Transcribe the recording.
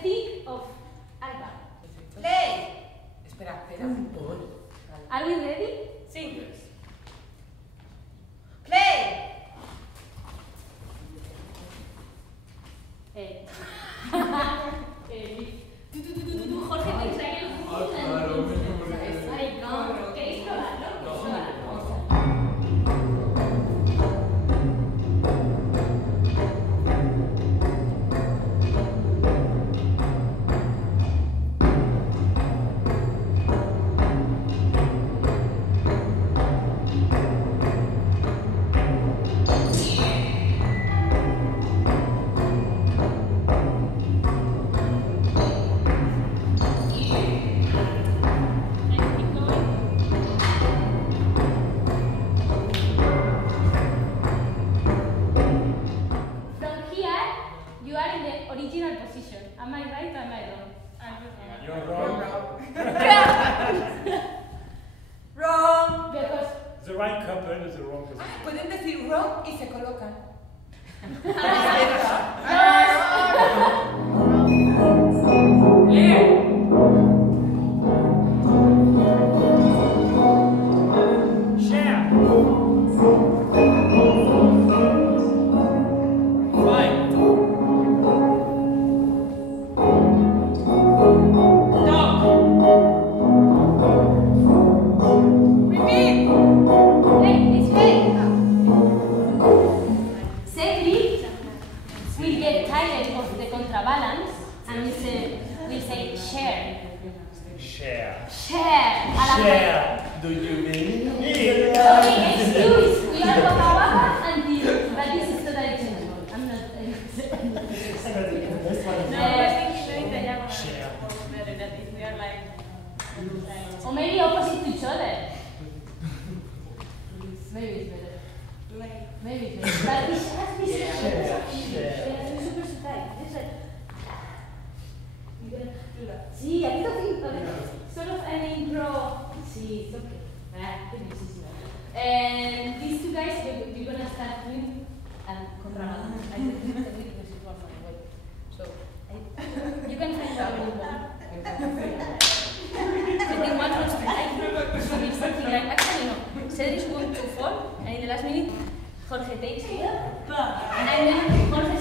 stick of Alba. Play. Espera. Are we ready? Sí. Play. Jorge, piensa que no. ¿Queréis probarlo? Am I right or am I wrong? You're wrong. Wrong. Because The right couple is the wrong position. Pueden decir wrong y se colocan. Do you mean? Okay, excuse. We are from Abaca until, but this is totally changeable. I'm not. Or maybe opposite to each other. Maybe it's better. Maybe it's better. But this has to be super tight. This is sí, aquí está sort of an intro. Sí, it's okay. And these two guys, you're gonna start doing contraband. I think it's a bit more fun. So you can find out a little more. I think one wants to like something like actually no. Cedric's going to fall, and in the last minute, Jorge takes it, and then Jorge